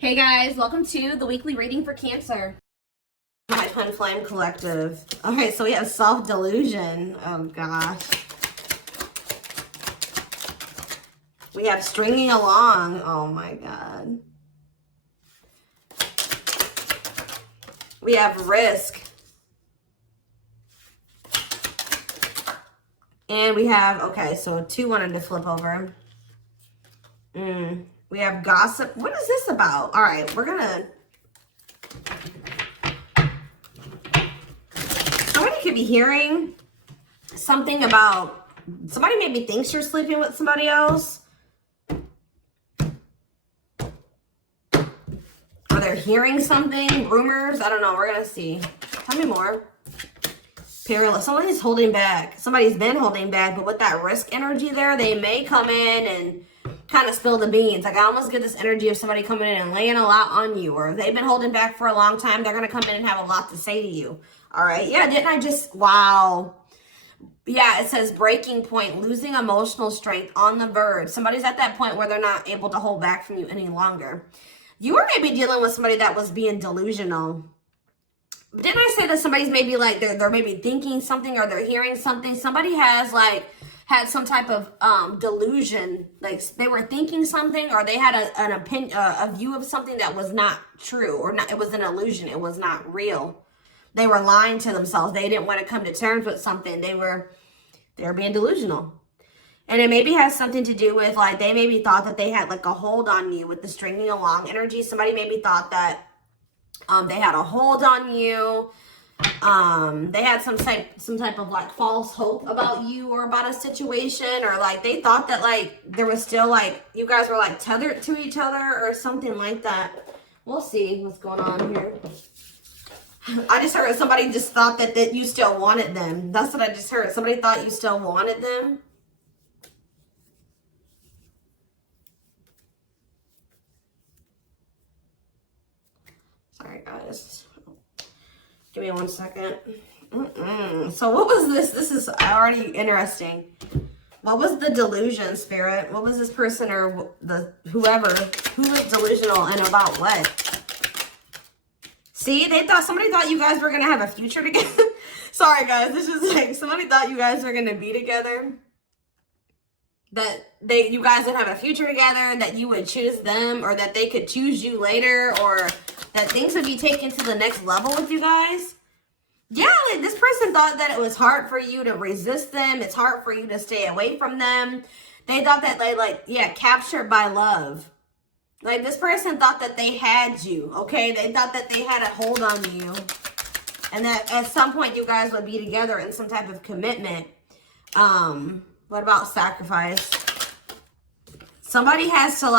Hey guys, welcome to the weekly reading for Cancer. My Twin Flame Collective. Okay, so we have self-delusion. Oh gosh. We have stringing along. Oh my god. We have risk. And we have, okay, so two wanted to flip over. We have gossip. What is this about? All right, we're gonna... Somebody could be hearing something about... Somebody maybe thinks you're sleeping with somebody else. Or they're hearing something, rumors. I don't know. We're gonna see. Tell me more. Perilous. Somebody's holding back. Somebody's been holding back, but with that risk energy there, they may come in and kind of spill the beans. Like I almost get this energy of somebody coming in and laying a lot on you, or if they've been holding back for a long time, they're going to come in and have a lot to say to you. All right. Yeah. Didn't I just, wow. Yeah. It says breaking point, losing emotional strength, on the verge. Somebody's at that point where they're not able to hold back from you any longer. You were maybe dealing with somebody that was being delusional. Didn't I say that somebody's maybe like, they're maybe thinking something or they're hearing something? Somebody has like, had some type of delusion, like they were thinking something, or they had an opinion, a view of something that was not true, or not. It was an illusion. It was not real. They were lying to themselves. They didn't want to come to terms with something. They were being delusional, and it maybe has something to do with like they maybe thought that they had like a hold on you with the stringing along energy. Somebody maybe thought that they had a hold on you. They had some type of like false hope about you or about a situation, or like they thought that like there was still like you guys were like tethered to each other or something like that. We'll see what's going on here. I just heard somebody just thought that you still wanted them. That's what I just heard. Somebody thought you still wanted them. Sorry guys. Give me 1 second. So what was this? This is already interesting. What was the delusion, Spirit? What was this person or the whoever who was delusional and about what? See, somebody thought you guys were gonna have a future together. Sorry guys, this is like somebody thought you guys were gonna be together. That you guys would have a future together, that you would choose them, or that they could choose you later, or that things would be taken to the next level with you guys. Yeah, like this person thought that it was hard for you to resist them. It's hard for you to stay away from them. They thought that captured by love. Like this person thought that they had you, okay? They thought that they had a hold on you. And that at some point you guys would be together in some type of commitment. What about sacrifice? Somebody has some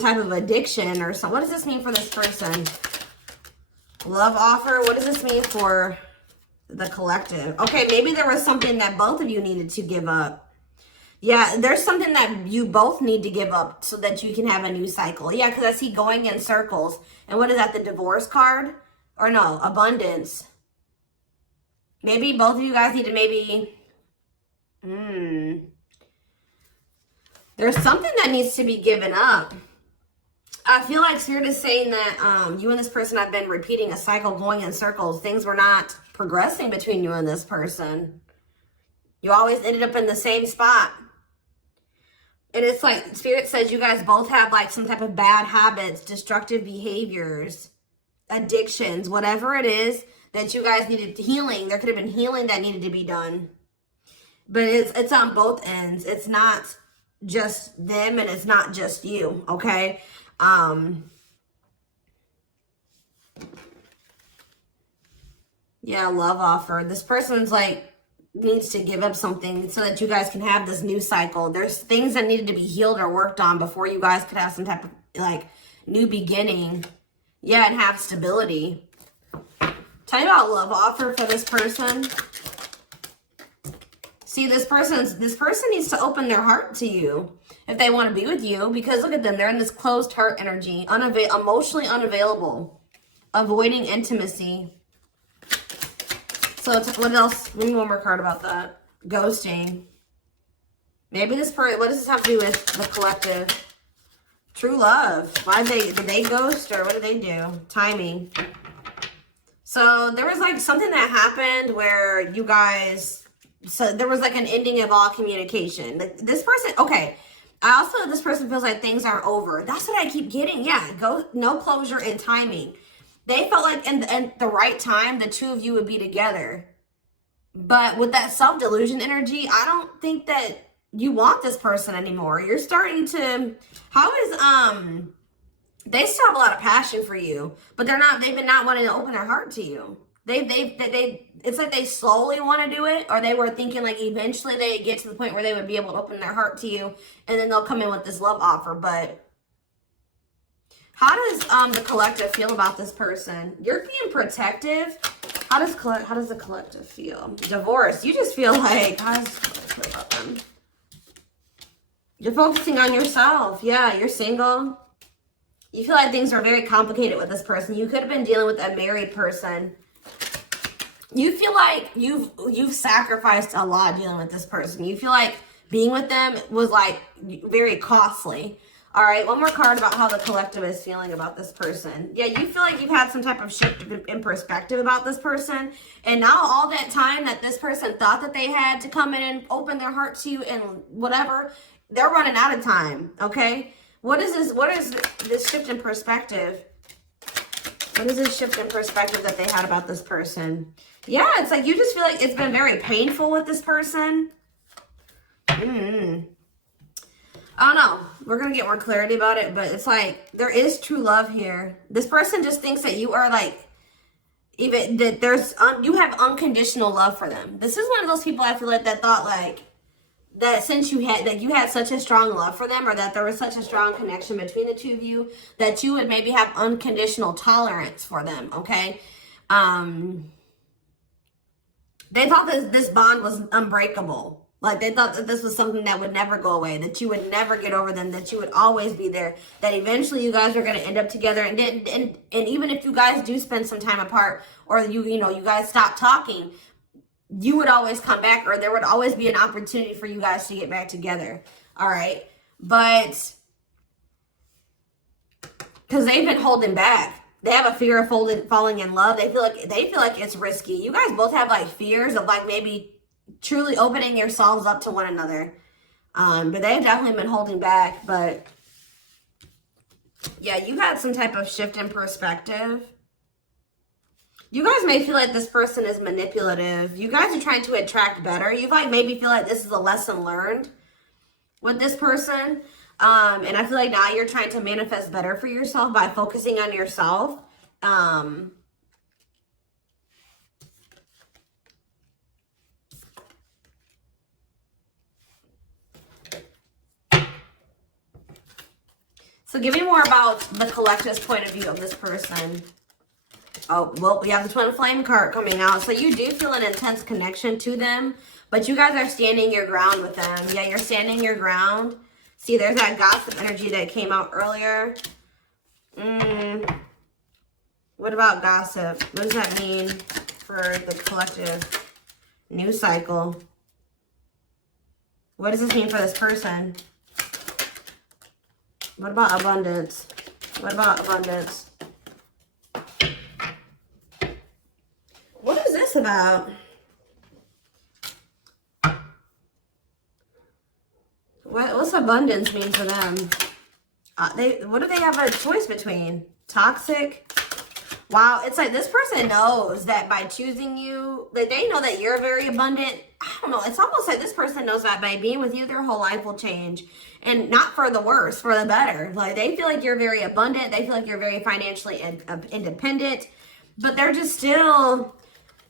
type of addiction or something. What does this mean for this person? Love offer. What does this mean for the collective? Okay, maybe there was something that both of you needed to give up. Yeah, there's something that you both need to give up so that you can have a new cycle. Yeah, because I see going in circles. And what is that, the divorce card? Or no, abundance. Maybe both of you guys need to maybe... There's something that needs to be given up. I feel like Spirit is saying that you and this person have been repeating a cycle, going in circles. Things were not progressing between you and this person. You always ended up in the same spot. And it's like Spirit says you guys both have like some type of bad habits, destructive behaviors, addictions, whatever it is that you guys needed healing. There could have been healing that needed to be done. But it's on both ends. It's not just them and it's not just you, okay? Yeah, love offer. This person's like needs to give up something so that you guys can have this new cycle. There's things that needed to be healed or worked on before you guys could have some type of like new beginning. Yeah, and have stability. Tell me about love offer for this person. See, this person needs to open their heart to you if they want to be with you, because look at them. They're in this closed heart energy, emotionally unavailable, avoiding intimacy. So what else? We need one more card about that. Ghosting. Maybe this person, what does this have to do with the collective? True love. Did they ghost or what did they do? Timing. So there was like something that happened where you guys, so there was like an ending of all communication. Like this person, okay. This person feels like things aren't over. That's what I keep getting. Yeah, no closure and timing. They felt like in the right time, the two of you would be together. But with that self-delusion energy, I don't think that you want this person anymore. You're starting to, they still have a lot of passion for you, but they've been not wanting to open their heart to you. It's like they slowly want to do it, or they were thinking like eventually they get to the point where they would be able to open their heart to you, and then they'll come in with this love offer. But how does the collective feel about this person? You're being protective. How does the collective feel? Divorce. You just feel like, how does the collective feel about them? You're focusing on yourself. Yeah, you're single. You feel like things are very complicated with this person. You could have been dealing with a married person. You feel like you've sacrificed a lot dealing with this person. You feel like being with them was like very costly. All right, one more card about how the collective is feeling about this person. Yeah, you feel like you've had some type of shift in perspective about this person. And now all that time that this person thought that they had to come in and open their heart to you and whatever, they're running out of time, okay? What is this shift in perspective? What is this shift in perspective that they had about this person? Yeah, it's like you just feel like it's been very painful with this person. I don't know. We're going to get more clarity about it, but it's like there is true love here. This person just thinks that you are like, even that you have unconditional love for them. This is one of those people I feel like that thought like, that since you had such a strong love for them, or that there was such a strong connection between the two of you, that you would maybe have unconditional tolerance for them, okay? They thought that this bond was unbreakable. Like they thought that this was something that would never go away, that you would never get over them, that you would always be there, that eventually you guys are going to end up together. And even if you guys do spend some time apart, or you guys stop talking, you would always come back, or there would always be an opportunity for you guys to get back together. All right. But because they've been holding back. They have a fear of falling in love. They feel like it's risky. You guys both have like fears of like maybe truly opening yourselves up to one another. But they've definitely been holding back. But yeah, you had some type of shift in perspective. You guys may feel like this person is manipulative. You guys are trying to attract better. You like maybe feel like this is a lesson learned with this person. And I feel like now you're trying to manifest better for yourself by focusing on yourself. So give me more about the collective's point of view of this person. Oh, well, we have the Twin Flame card coming out. So you do feel an intense connection to them, but you guys are standing your ground with them. Yeah, you're standing your ground. See, there's that gossip energy that came out earlier. What about gossip? What does that mean for the collective? New cycle. What does this mean for this person? What about abundance? What about abundance? What is this about? What's abundance mean for them? What do they have a choice between? Toxic? Wow, it's like this person knows that by choosing you, that they know that you're very abundant. I don't know. It's almost like this person knows that by being with you, their whole life will change. And not for the worse, for the better. Like they feel like you're very abundant. They feel like you're very financially independent. But they're just still,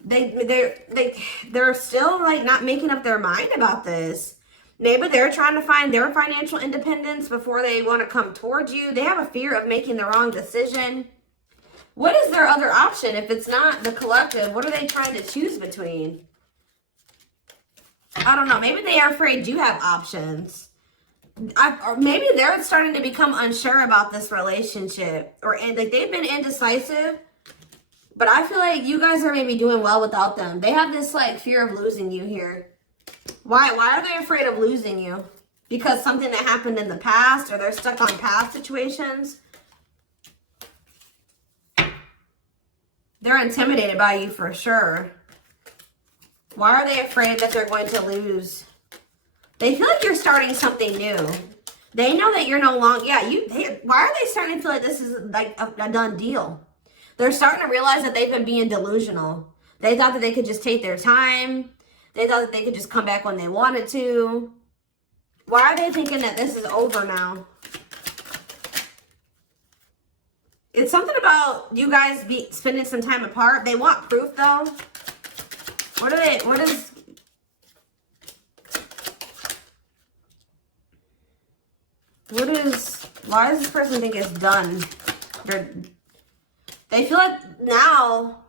they're still like not making up their mind about this. Maybe they're trying to find their financial independence before they want to come towards you. They have a fear of making the wrong decision. What is their other option if it's not the collective? What are they trying to choose between? I don't know. Maybe they are afraid you have options. Or maybe they're starting to become unsure about this relationship. And like they've been indecisive. But I feel like you guys are maybe doing well without them. They have this like fear of losing you here. Why are they afraid of losing you? because something that happened in the past, or they're stuck on past situations. They're intimidated by you for sure. Why are they afraid that they're going to lose? They feel like you're starting something new. They know that you're no longer, why are they starting to feel like this is like a done deal? They're starting to realize that they've been being delusional. They thought that they could just take their time. They thought that they could just come back when they wanted to. Why are they thinking that this is over now? It's something about you guys spending some time apart. They want proof though. Why does this person think it's done? They feel like now,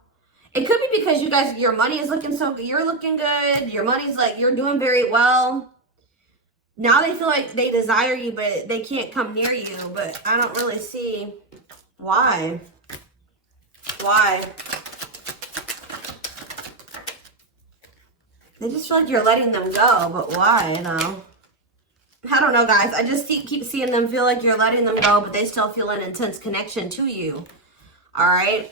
it could be because you guys, your money is looking so good. You're looking good. Your money's like, you're doing very well. Now they feel like they desire you, but they can't come near you. But I don't really see why. Why? They just feel like you're letting them go, but why, though? I don't know, guys. I just keep seeing them feel like you're letting them go, but they still feel an intense connection to you. All right?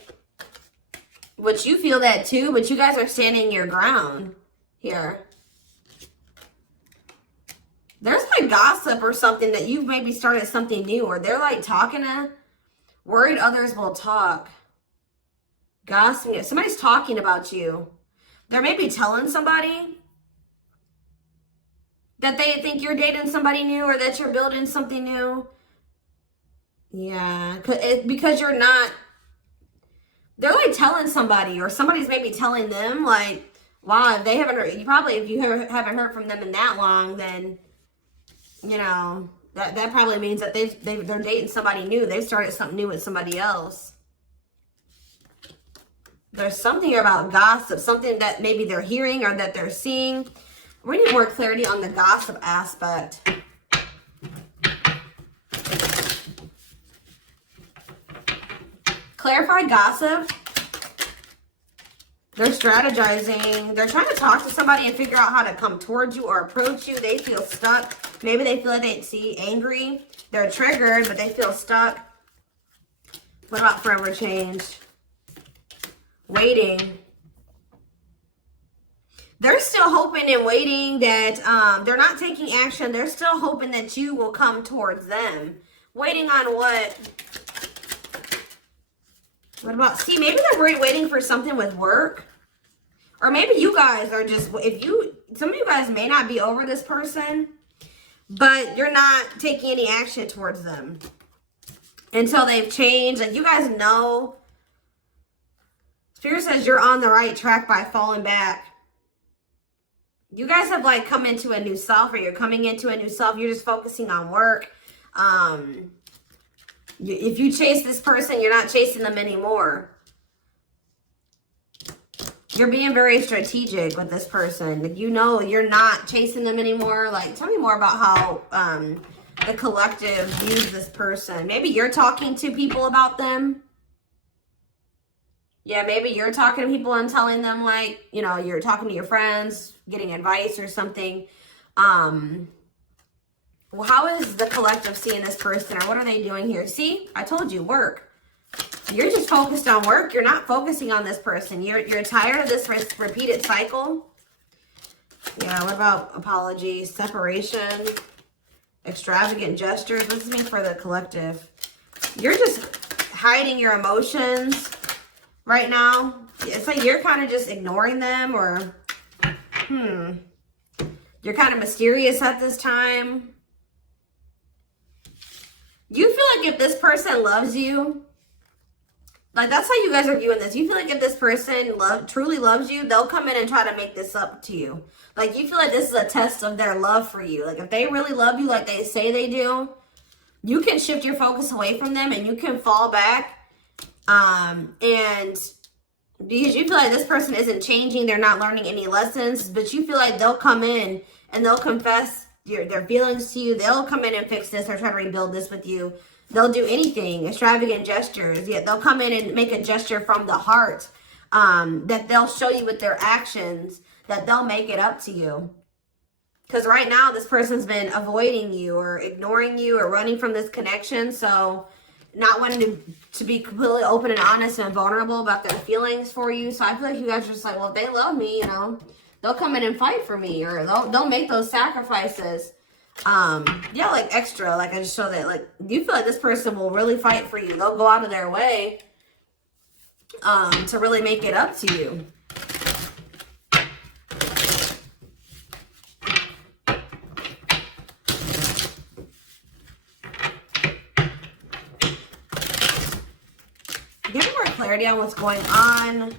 Which you feel that too, but you guys are standing your ground here. There's like gossip or something that you've maybe started something new, or they're like talking to, worried others will talk. Gossiping. Somebody's talking about you. They're maybe telling somebody that they think you're dating somebody new, or that you're building something new. Yeah, because you're not. They're like telling somebody, or somebody's maybe telling them, like, wow, if they haven't heard, if you haven't heard from them in that long, then, you know, that probably means that they're dating somebody new. They've started something new with somebody else. There's something about gossip, something that maybe they're hearing or that they're seeing. We need more clarity on the gossip aspect. Clarify gossip. They're strategizing. They're trying to talk to somebody and figure out how to come towards you or approach you. They feel stuck. Maybe they feel like they angry. They're triggered, but they feel stuck. What about forever change? Waiting. They're still hoping and waiting that they're not taking action. They're still hoping that you will come towards them. Waiting on what? What about, see, maybe they're waiting for something with work. Or maybe you guys are just, some of you guys may not be over this person, but you're not taking any action towards them until they've changed. Like, you guys know, Spirit says you're on the right track by falling back. You guys have like come into a new self, or you're coming into a new self. You're just focusing on work. If you chase this person, you're not chasing them anymore. You're being very strategic with this person. Like, you know, you're not chasing them anymore. Like, tell me more about how the collective views this person. Maybe you're talking to people about them. Yeah, maybe you're talking to people and telling them, like, you know, you're talking to your friends, getting advice or something. Well, how is the collective seeing this person, or what are they doing here? See, I told you, work. You're just focused on work. You're not focusing on this person. You're tired of this repeated cycle. Yeah, what about apologies, separation, extravagant gestures? What does this mean for the collective? You're just hiding your emotions right now. It's like you're kind of just ignoring them, or you're kind of mysterious at this time. You feel like if this person loves you, like, that's how you guys are viewing this. You feel like if this person truly loves you, they'll come in and try to make this up to you. Like, you feel like this is a test of their love for you. Like, if they really love you like they say they do, you can shift your focus away from them and you can fall back. And because you feel like this person isn't changing, they're not learning any lessons, but you feel like they'll come in and they'll confess their feelings to you. They'll come in and fix this or try to rebuild this with you. They'll do anything, extravagant gestures. Yeah, they'll come in and make a gesture from the heart that they'll show you with their actions, that they'll make it up to you. Because right now, this person's been avoiding you or ignoring you or running from this connection. So not wanting to be completely open and honest and vulnerable about their feelings for you. So I feel like you guys are just like, well, if they love me, you know, they'll come in and fight for me, or they'll make those sacrifices. Yeah, like extra. Like I just show that, like, you feel like this person will really fight for you. They'll go out of their way to really make it up to you. Give me more clarity on what's going on.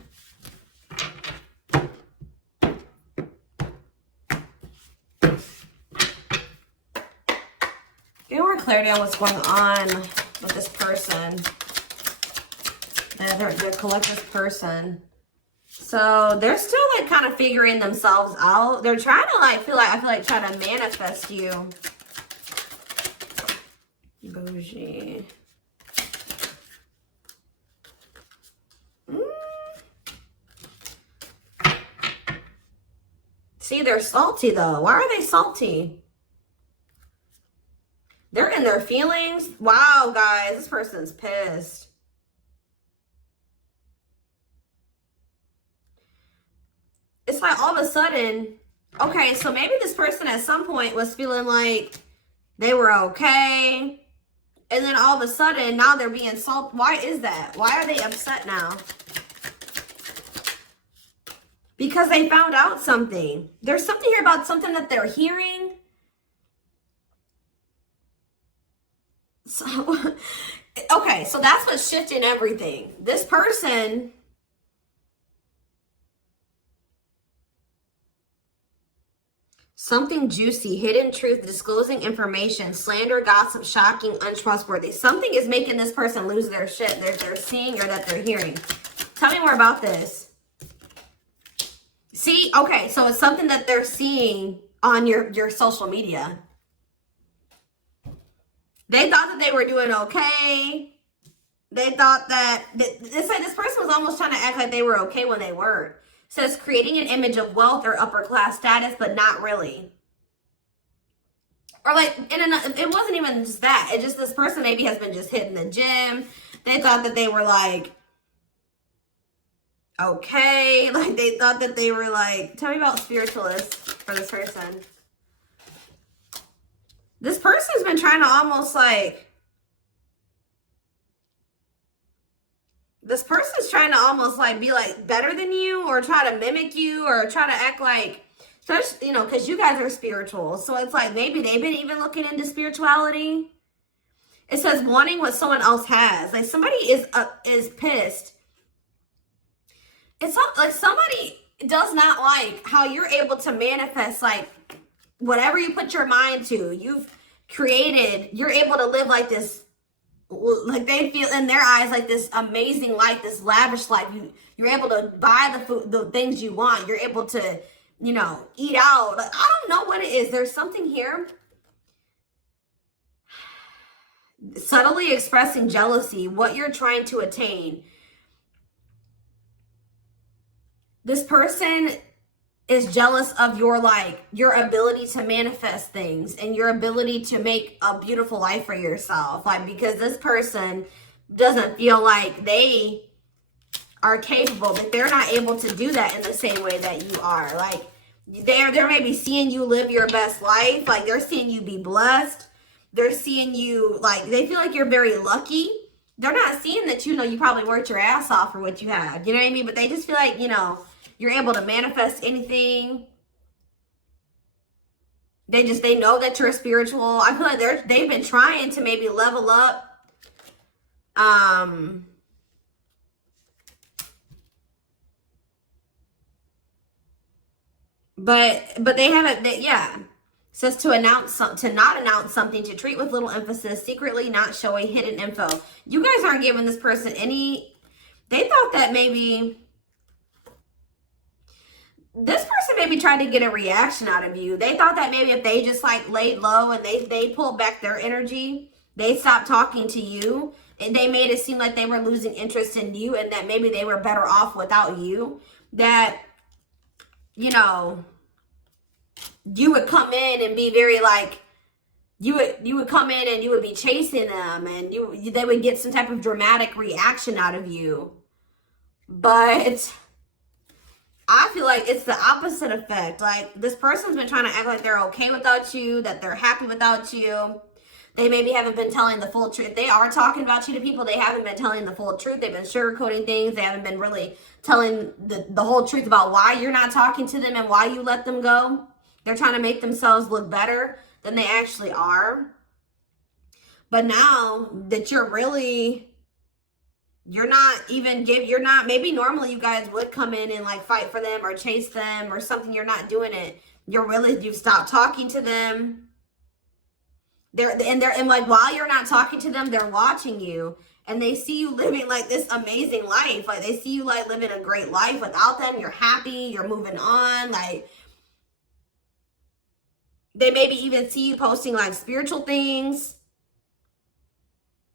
Give me more clarity on what's going on with this person. The collective person. So they're still like kind of figuring themselves out. They're trying to like I feel like trying to manifest you. Bougie. See, they're salty though. Why are they salty? They're in their feelings. Wow, guys, this person's pissed. It's like all of a sudden, okay, so maybe this person at some point was feeling like they were okay. And then all of a sudden, now they're being salty. Why is that? Why are they upset now? Because they found out something. There's something here about something that they're hearing. So, okay, so that's what's shifting everything. This person, something juicy, hidden truth, disclosing information, slander, gossip, shocking, untrustworthy. Something is making this person lose their shit. They're seeing or that they're hearing. Tell me more about this. See, okay, so it's something that they're seeing on your social media. They thought that they were doing okay. They thought that, it's like this person was almost trying to act like they were okay when they weren't. It says creating an image of wealth or upper class status, but not really. Or like, it wasn't even just that. It just, this person maybe has been just hitting the gym. They thought that they were like, okay. Like they thought that they were like, tell me about spiritualists for this person. This person's been trying to almost like, this person's trying to almost like be like better than you, or try to mimic you, or try to act like, you know, because you guys are spiritual. So it's like maybe they've been even looking into spirituality. It says wanting what someone else has. Like somebody is pissed. It's not like somebody does not like how you're able to manifest like whatever you put your mind to. You've created, you're able to live like this, like they feel in their eyes like this amazing life, this lavish life. You're able to buy the food, the things you want. You're able to, you know, eat out. Like, I don't know what it is. There's something here. Subtly expressing jealousy, what you're trying to attain. This person is jealous of your, like, your ability to manifest things and your ability to make a beautiful life for yourself. Like, because this person doesn't feel like they are capable, that they're not able to do that in the same way that you are. Like, they're maybe seeing you live your best life. Like, they're seeing you be blessed. They're seeing you, like, they feel like you're very lucky. They're not seeing that, you know, you probably worked your ass off for what you have. You know what I mean? But they just feel like, you know, you're able to manifest anything. They know that you're spiritual. I feel like they've been trying to maybe level up. But they haven't, yeah. It says to not announce something, to treat with little emphasis, secretly not showing hidden info. You guys aren't giving this person any, they thought that maybe this person maybe tried to get a reaction out of you. They thought that maybe if they just like laid low and they pulled back their energy, they stopped talking to you, and they made it seem like they were losing interest in you, and that maybe they were better off without you. That, you know, you would come in and be very like, you would come in and you would be chasing them, and they would get some type of dramatic reaction out of you. But I feel like it's the opposite effect. Like, this person's been trying to act like they're okay without you, that they're happy without you. They maybe haven't been telling the full truth. If they are talking about you to people, they haven't been telling the full truth. They've been sugarcoating things. They haven't been really telling the whole truth about why you're not talking to them and why you let them go. They're trying to make themselves look better than they actually are. But now that maybe normally you guys would come in and like fight for them or chase them or something. You're not doing it. You've stopped talking to them. And like, while you're not talking to them, they're watching you, and they see you living like this amazing life. Like, they see you like living a great life without them. You're happy, you're moving on. Like, they maybe even see you posting like spiritual things.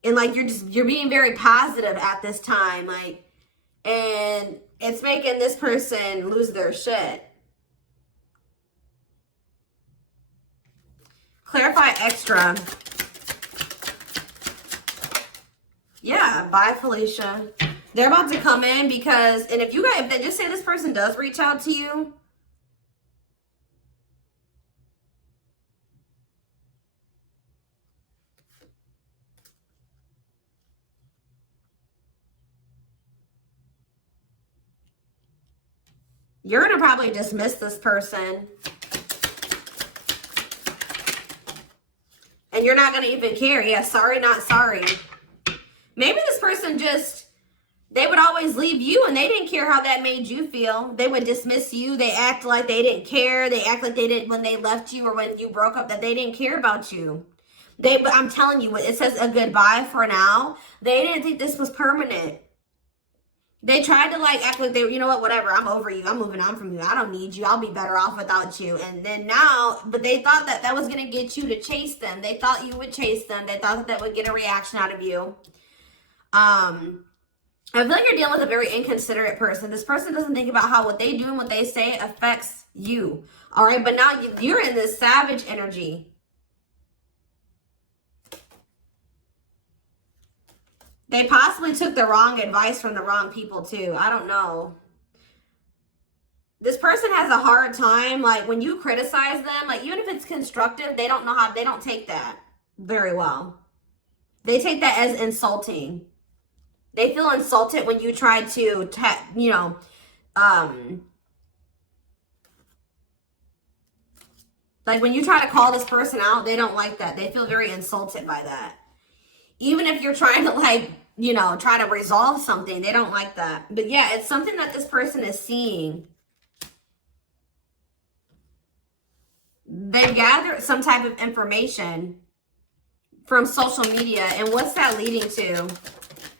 And like, you're being very positive at this time. Like, and it's making this person lose their shit. Clarify extra. Yeah, bye, Felicia. They're about to come in because, and if they just say this person does reach out to you, you're going to probably dismiss this person. And you're not going to even care. Yeah, sorry, not sorry. Maybe this person they would always leave you and they didn't care how that made you feel. They would dismiss you. They act like they didn't care. They act like they didn't when they left you or when you broke up, that they didn't care about you. But I'm telling you, it says a goodbye for now. They didn't think this was permanent. They tried to like act like you know what, whatever, I'm over you. I'm moving on from you. I don't need you. I'll be better off without you. And then now, but they thought that was going to get you to chase them. They thought you would chase them. They thought that would get a reaction out of you. I feel like you're dealing with a very inconsiderate person. This person doesn't think about how what they do and what they say affects you. All right, but now you're in this savage energy. They possibly took the wrong advice from the wrong people too. I don't know. This person has a hard time, like when you criticize them, like even if it's constructive, they don't take that very well. They take that as insulting. They feel insulted when you try to, like when you try to call this person out, they don't like that. They feel very insulted by that. Even if you're trying to like, try to resolve something, they don't like that. But yeah, it's something that this person is seeing. They've gathered some type of information from social media. And what's that leading to?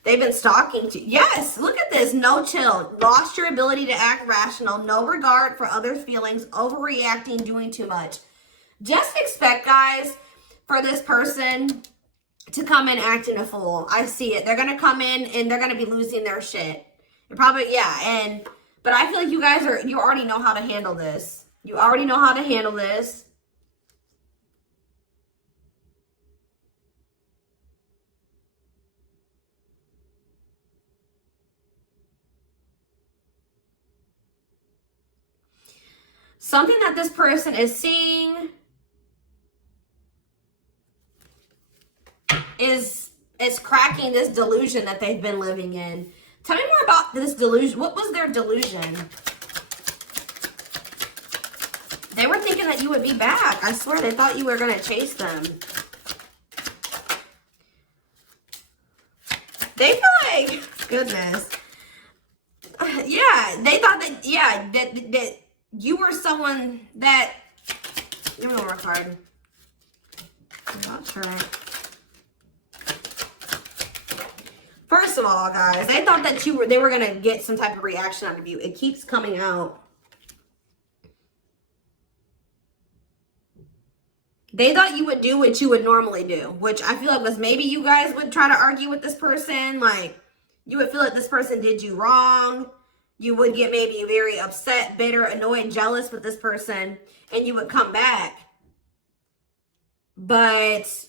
They've been stalking you. Yes, look at this. No chill. Lost your ability to act rational. No regard for others' feelings. Overreacting, doing too much. Just expect, guys, for this person to come in acting a fool. I see it. They're going to come in and they're going to be losing their shit. They're probably, yeah. But I feel like you already know how to handle this. You already know how to handle this. Something that this person is seeing is cracking this delusion that they've been living in. Tell me more about this delusion. What was their delusion? They were thinking that you would be back. I swear, they thought you were going to chase them. They feel like, goodness. Yeah, they thought that, yeah, that you were someone that, give me one more card. That's right. First of all, guys, they thought that they were going to get some type of reaction out of you. It keeps coming out. They thought you would do what you would normally do, which I feel like was maybe you guys would try to argue with this person. Like, you would feel like this person did you wrong. You would get maybe very upset, bitter, annoyed, jealous with this person, and you would come back. But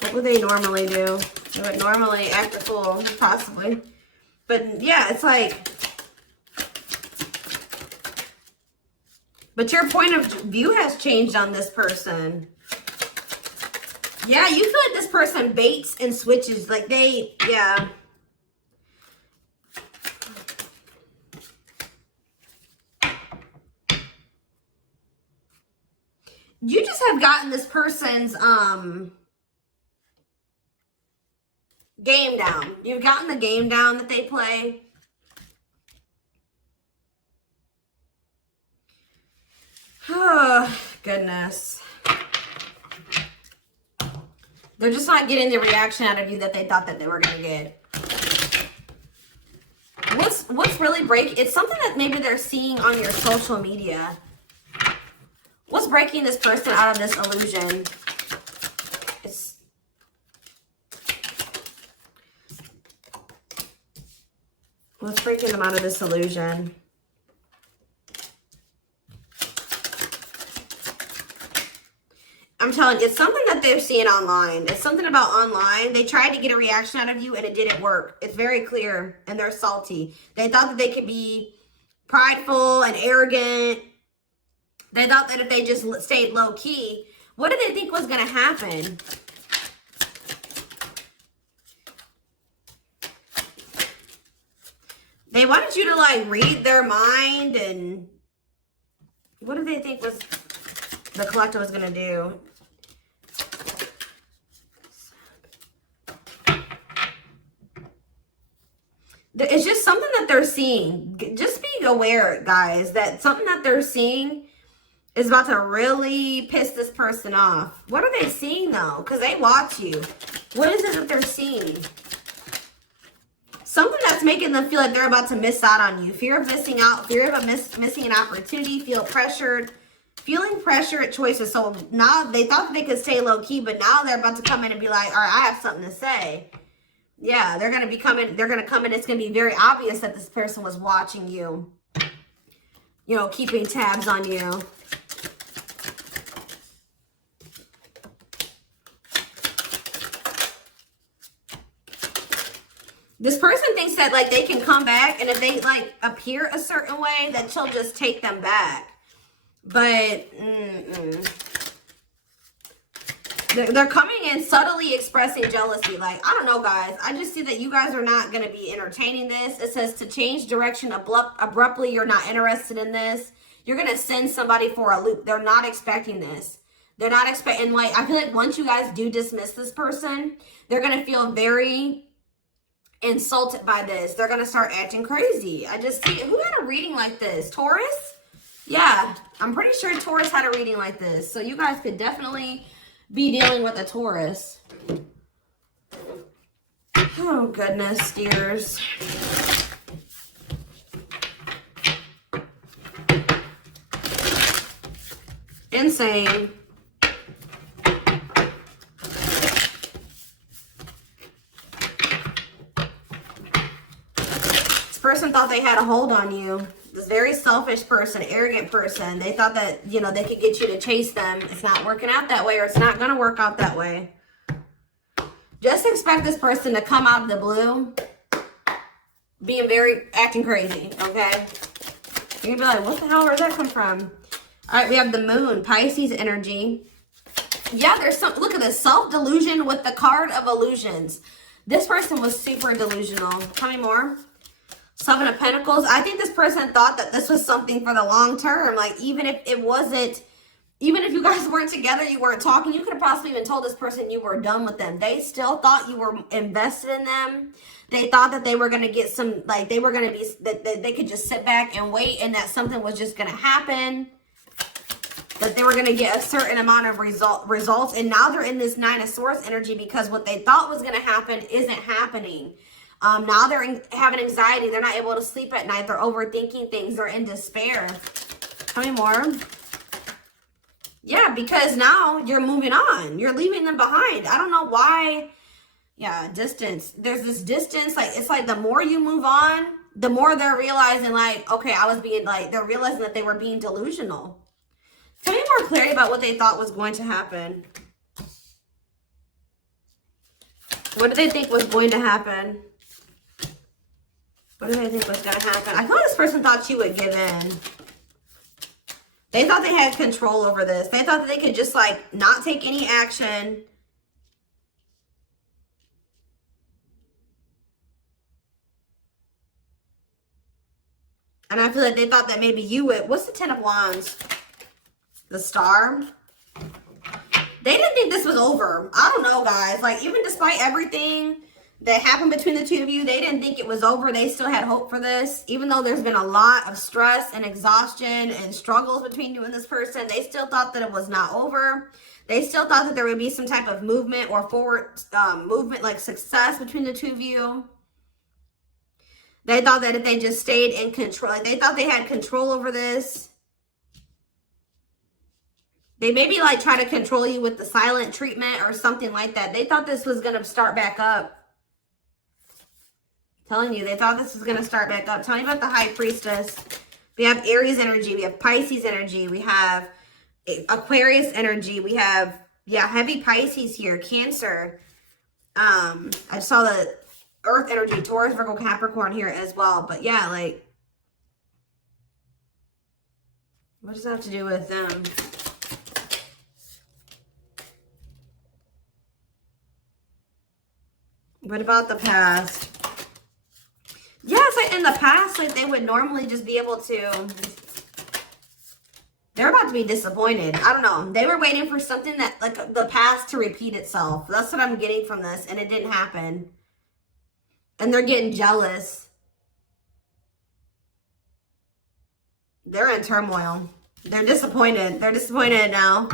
what would they normally do? They would normally act a fool, possibly. But yeah, it's like, but your point of view has changed on this person. Yeah, you feel like this person baits and switches. Like they, yeah. You just have gotten this person's game down. You've gotten the game down that they play. Oh, goodness. They're just not getting the reaction out of you that they thought that they were going to get. What's really breaking? It's something that maybe they're seeing on your social media. What's breaking this person out of this illusion? What's breaking them out of this illusion? I'm telling you, it's something that they're seeing online. It's something about online. They tried to get a reaction out of you and it didn't work. It's very clear and they're salty. They thought that they could be prideful and arrogant. They thought that if they just stayed low key, what did they think was going to happen? They wanted you to like read their mind, and what did they think was the collective was going to do? It's just something that they're seeing. Just be aware, guys, that something that they're seeing is about to really piss this person off. What are they seeing, though? Because they watch you. What is it that they're seeing? Something that's making them feel like they're about to miss out on you. Fear of missing out. Fear of missing an opportunity. Feel pressured. Feeling pressure at choices. So now they thought that they could stay low-key, but now they're about to come in and be like, all right, I have something to say. Yeah, they're going to be coming. They're going to come in. It's going to be very obvious that this person was watching you. You know, keeping tabs on you. This person thinks that, like, they can come back, and if they, like, appear a certain way, that she'll just take them back. But, They're coming in subtly expressing jealousy. Like, I don't know, guys. I just see that you guys are not going to be entertaining this. It says to change direction abruptly. You're not interested in this. You're going to send somebody for a loop. They're not expecting this. They're not expecting, like, I feel like once you guys do dismiss this person, they're going to feel very insulted by this. They're going to start acting crazy. I just see, who had a reading like this? Taurus? Yeah, I'm pretty sure Taurus had a reading like this. So you guys could definitely be dealing with a Taurus. Oh, goodness, dears. Insane. This person thought they had a hold on you. This very selfish person, arrogant person. They thought that, you know, they could get you to chase them. It's not working out that way, or it's not going to work out that way. Just expect this person to come out of the blue being acting crazy, okay? You're going to be like, what the hell, where'd that come from? All right, we have the moon, Pisces energy. Yeah, there's some, look at this, self-delusion with the card of illusions. This person was super delusional. Tell me more. Seven of Pentacles. I think this person thought that this was something for the long term. Like, even if it wasn't, even if you guys weren't together, you weren't talking, you could have possibly even told this person you were done with them. They still thought you were invested in them. They thought that they were going to get some, like, they were going to be, that they could just sit back and wait, and that something was just going to happen. That they were going to get a certain amount of results. And now they're in this Nine of Swords energy because what they thought was going to happen isn't happening. Now they're having anxiety. They're not able to sleep at night. They're overthinking things. They're in despair. Tell me more. Yeah, because now you're moving on. You're leaving them behind. I don't know why Yeah, distance. There's this distance, like, it's like the more you move on, the more they're realizing, like, okay, I was being, like, they're realizing that they were being delusional. Tell me more clarity about what they thought was going to happen. What did they think was going to happen? What did they think was going to happen? I feel like this person thought you would give in. They thought they had control over this. They thought that they could just, like, not take any action. And I feel like they thought that maybe you would. What's the 10 of Wands? The Star. They didn't think this was over. I don't know, guys. Like, even despite everything that happened between the two of you, they didn't think it was over. They still had hope for this. Even though there's been a lot of stress and exhaustion and struggles between you and this person, they still thought that it was not over. They still thought that there would be some type of movement or forward movement, like success between the two of you. They thought that if they just stayed in control, like they thought they had control over this. They maybe like try to control you with the silent treatment or something like that. They thought this was going to start back up. Telling you, they thought this was going to start back up. Tell me about the High Priestess. We have Aries energy. We have Pisces energy. We have Aquarius energy. We have, yeah, heavy Pisces here. Cancer. I saw the Earth energy, Taurus, Virgo, Capricorn here as well. But yeah, like, what does that have to do with them? What about the past? Yeah, it's like in the past, like they would normally just be able to, they're about to be disappointed. I don't know. They were waiting for something that, like the past to repeat itself. That's what I'm getting from this. And it didn't happen. And they're getting jealous. They're in turmoil. They're disappointed. They're disappointed now.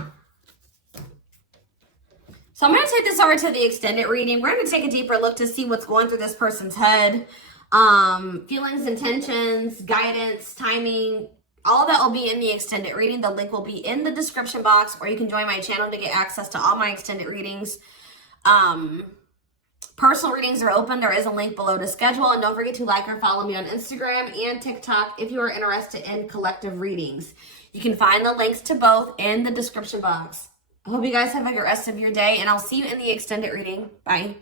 So I'm going to take this over to the extended reading. We're going to take a deeper look to see what's going through this person's head. Feelings, intentions, guidance, timing, all that will be in the extended reading. The link will be in the description box, or you can join my channel to get access to all my extended readings. Personal readings are open. There is a link below to schedule. And don't forget to like or follow me on Instagram and TikTok if you are interested in collective readings. You can find the links to both in the description box. I hope you guys have a good rest of your day, and I'll see you in the extended reading. Bye.